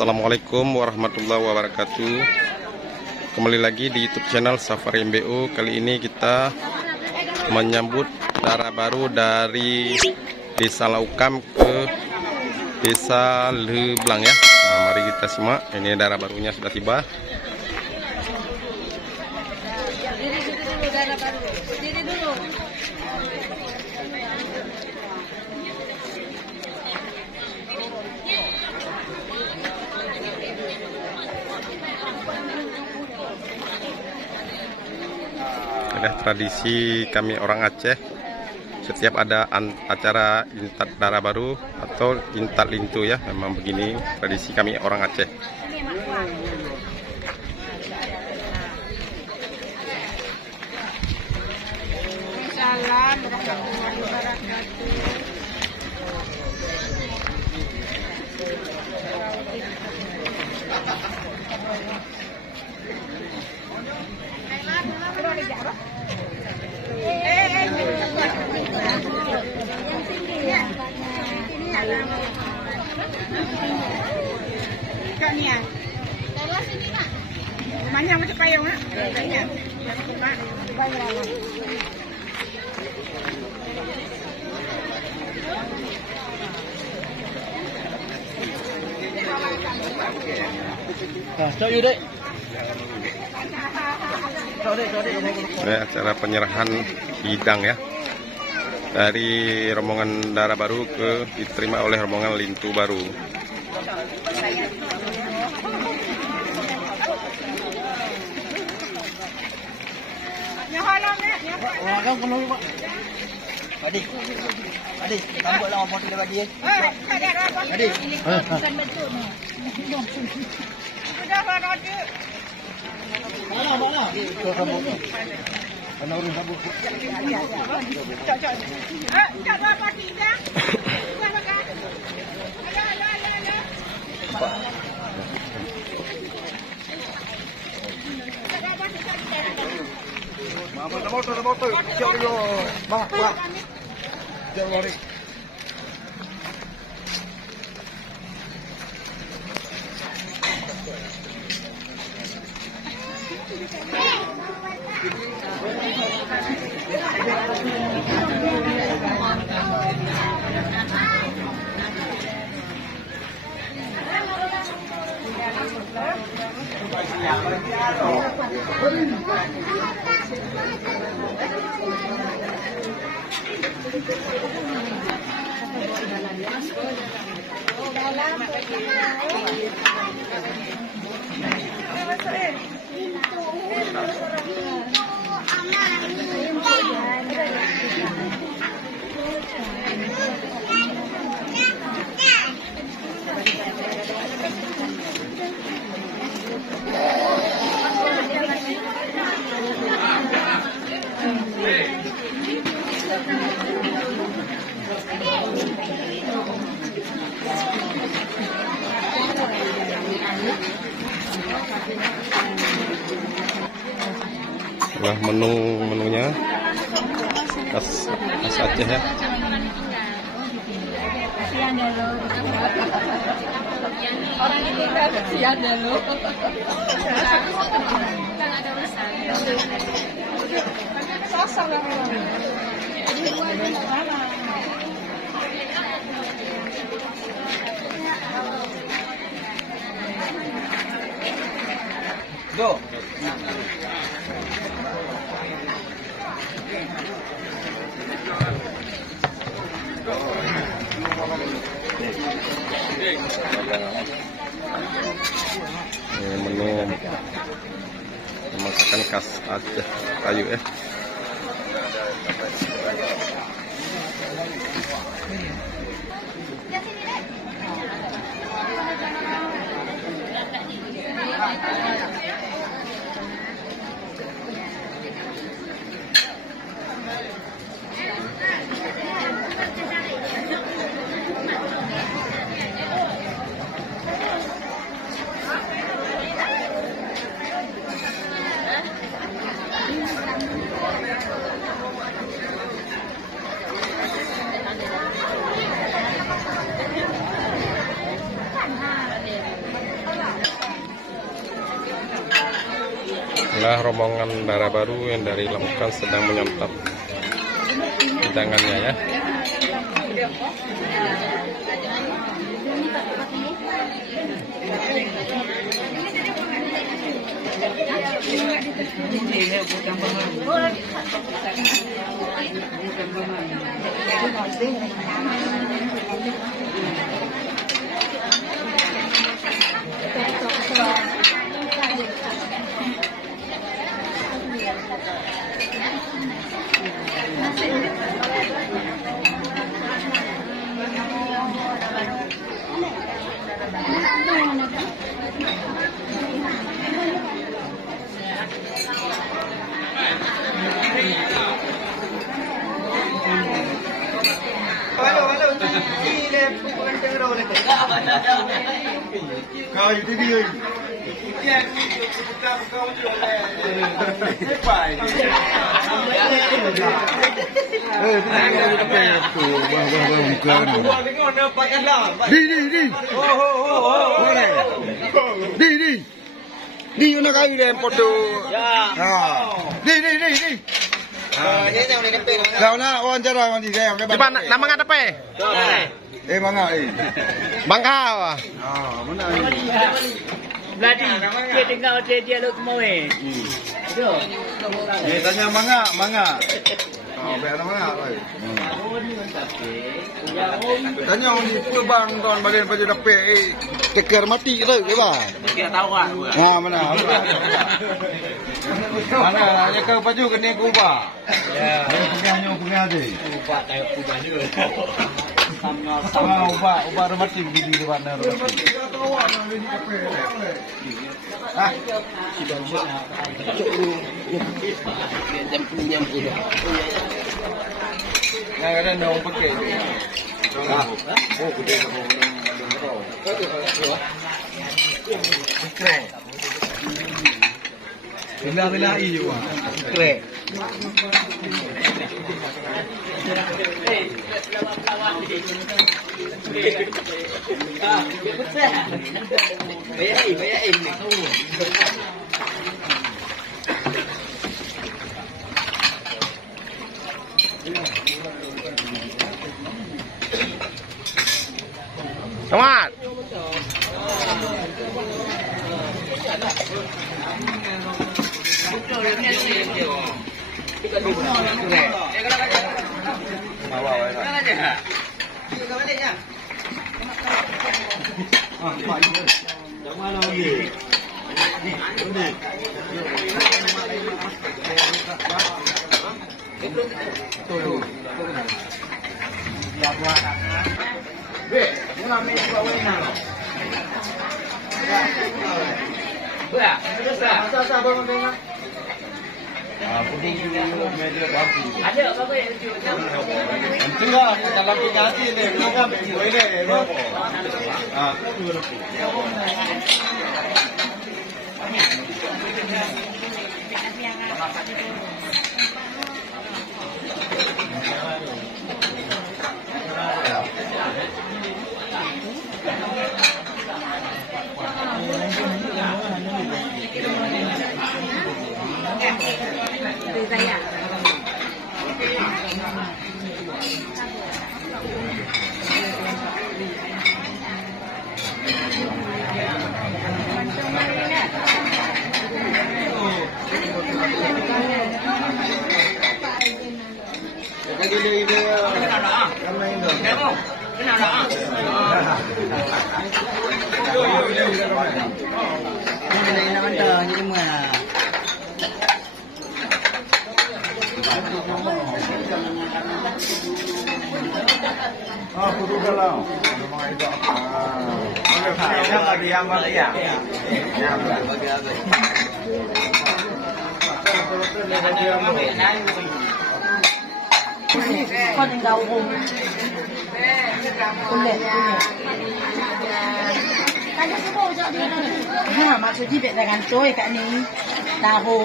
Assalamualaikum warahmatullahi wabarakatuh. Kembali lagi di YouTube channel Safari MBO. Kali ini kita menyambut darah baru dari Desa Laukam ke Desa Leblang ya. Nah, mari kita simak. Ini darah barunya sudah tiba. Ada tradisi kami orang Aceh, setiap ada acara intat darah baru atau intat lintu ya, memang begini tradisi kami orang Aceh. Banyak macam payung nak. Ini acara penyerahan hidang ya dari rombongan darah baru diterima oleh rombongan lintu baru. Adik, tambahlah orang tidak bagi. Adik, Bukan betul ni. Sudah rada. mana? Mana urus sabuk? Cok. Tak apa kita. Bukan makan. Ada. Ada motor. Siap dulu. Bang. Jangan lari. Nah, menunya khas Aceh ya. Kasihan dah lo. Orang ini kasihan dah lo. Kan ada masalah. Sosok lah orang. Jadi buat benda apa? Go. Ini menu masakan khas Aceh kayu ya. inilah rombongan darah baru yang dari Lamongan sedang menyantap hidangannya ya. Kau itu dia. Di una kayu deh foto. Di. Kau nak wawancara orang di saya. Di mana nama ngadepe? Mangga Bangka. Mana ni? Beladi, dia dengar dia lu kemau Tanya mangga. Biar mangga. Tanya orang di Purbang tuan bagian baju dapet teker mati tu ke ba? Dia tahu kan? Mana? Mana? Dia ke baju kena kubah. Ya. Punya aje. Ubah kayak ubah juga. Sama ubah rumah mati di depan rumah. Yang ada nak pakai. Oh, gede kamu. Bila iyo. Krek. Bayar ini. Selamat. Ada apa yang Tengah dalam aplikasi ni, kenapa boleh ni? Con đau hùng. Maksud dia dengan toy kat ni. Tahu.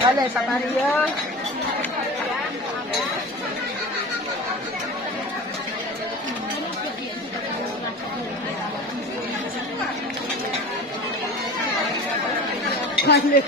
Boleh sabar ya. Malu.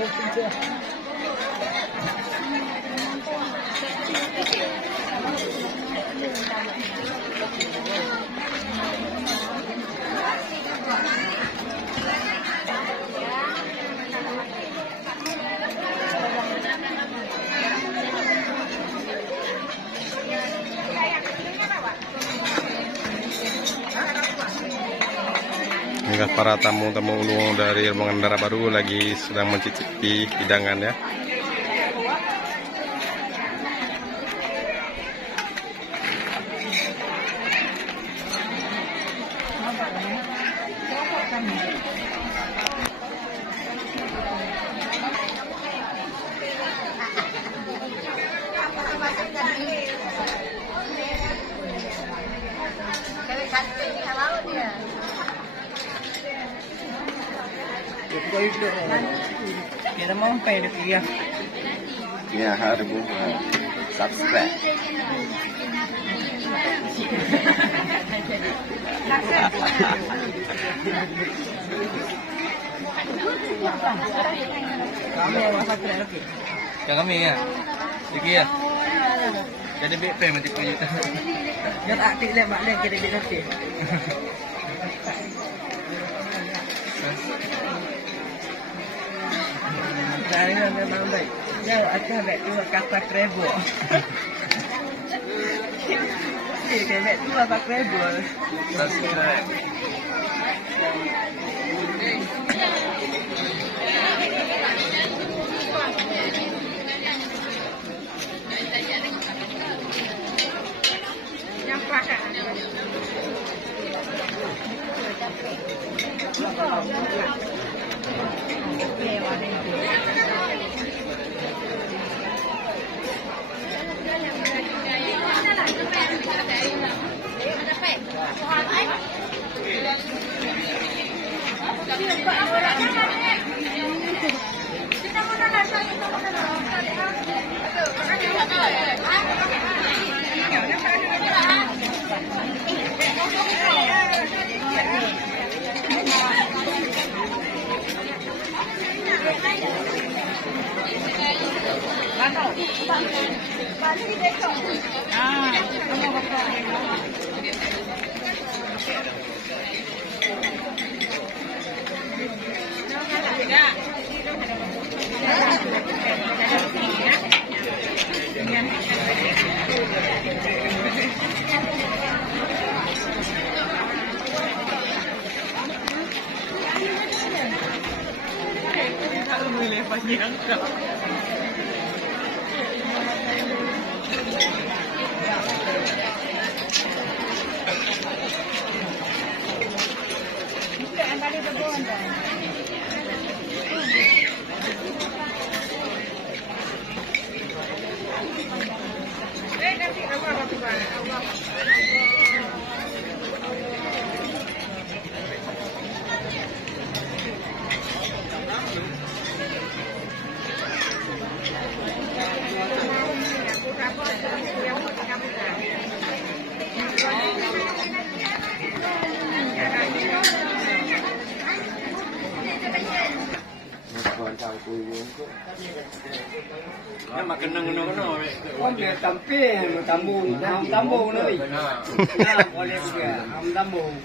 Inilah para tamu-tamu ulung dari rombongan Dara Baru lagi sedang mencicipi hidangan ya. Kita mau pay dia. Ya, harus subscribe. Kami masak lagi. Yang kami ya. Lagi ya. Jadi BP mesti punya. Jangan aktif lah mak leh kita nanti. Dari mana memang baik. Jauh aja baik tu kata krebo. Kita baik tu apa krebo. Subscribe.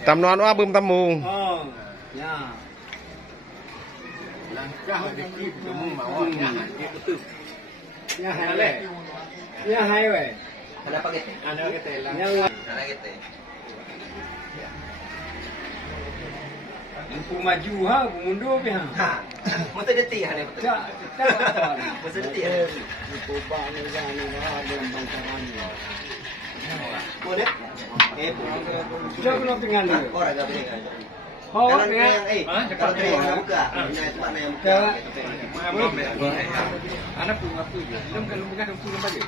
Tamnuan wa bum tamung. Lampu maju ha, lampu mundur pi ha. Ha. Mesti detik ha ni betul. Tak, tak. Mesti detik. Lampu bang ni jangan ni ada yang bangsaran ni. Boleh? Sudah kena tinggal ni. Orang dah tinggal. Oh, Kalau ni. kalau yang buka, yang tempat yang buka. Anak pun apa je. Belum kalau bukan tu lembar je.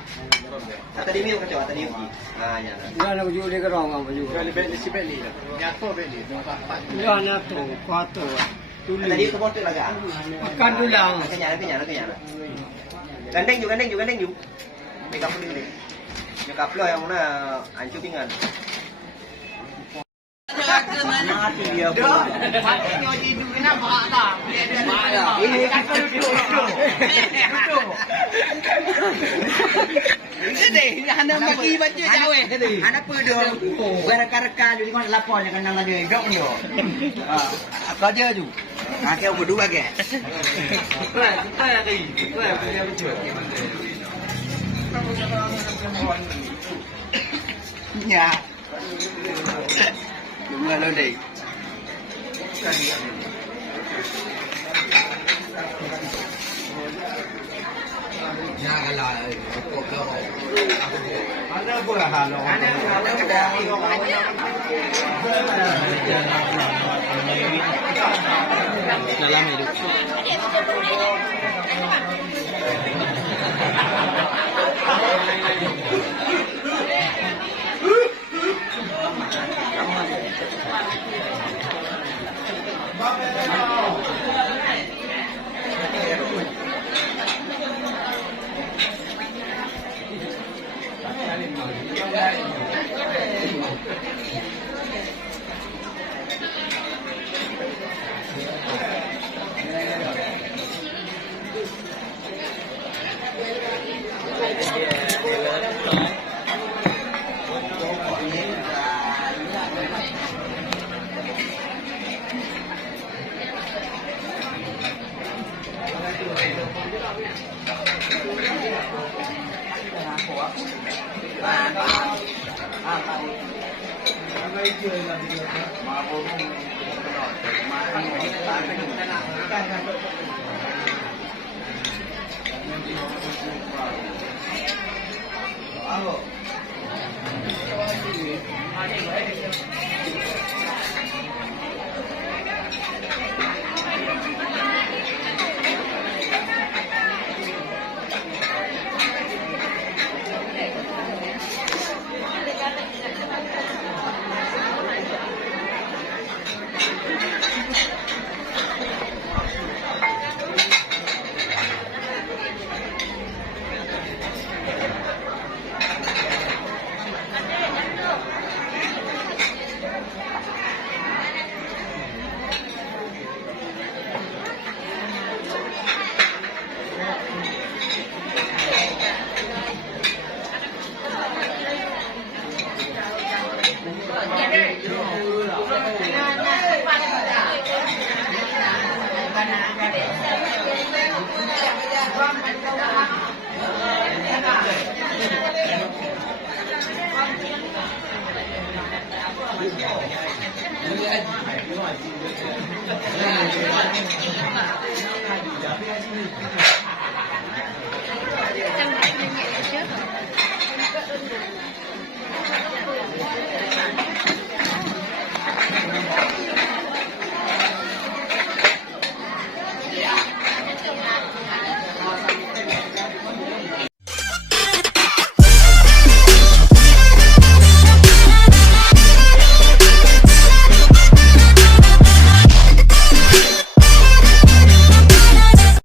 Tadi ni kacau, tadi uji. Ha ya. Dia nak baju dia kerong apa baju. Kalau beli si beli. Nyato beli. Ya nyato, kuato. Tadi tu boleh lagak. Makan dulang. Kenyang. Gandeng juga. Mereka pun ni. Mereka pula yang mana hancur tinggal. Mati dia. Patutnya hidup kena mak dah. Ini kata duduk. Ini anda bagi baju jauh tadi. Anak pedo. Reka-reka jadi mana lapor yang kena lagi hidup ni. Apa aja tu? Kau berdua ke? Ya. Đúng rồi đi. Nhà cái là cột đâu rồi. Ada pula halo. Ada kada. Dalam hidup. Terima kasih.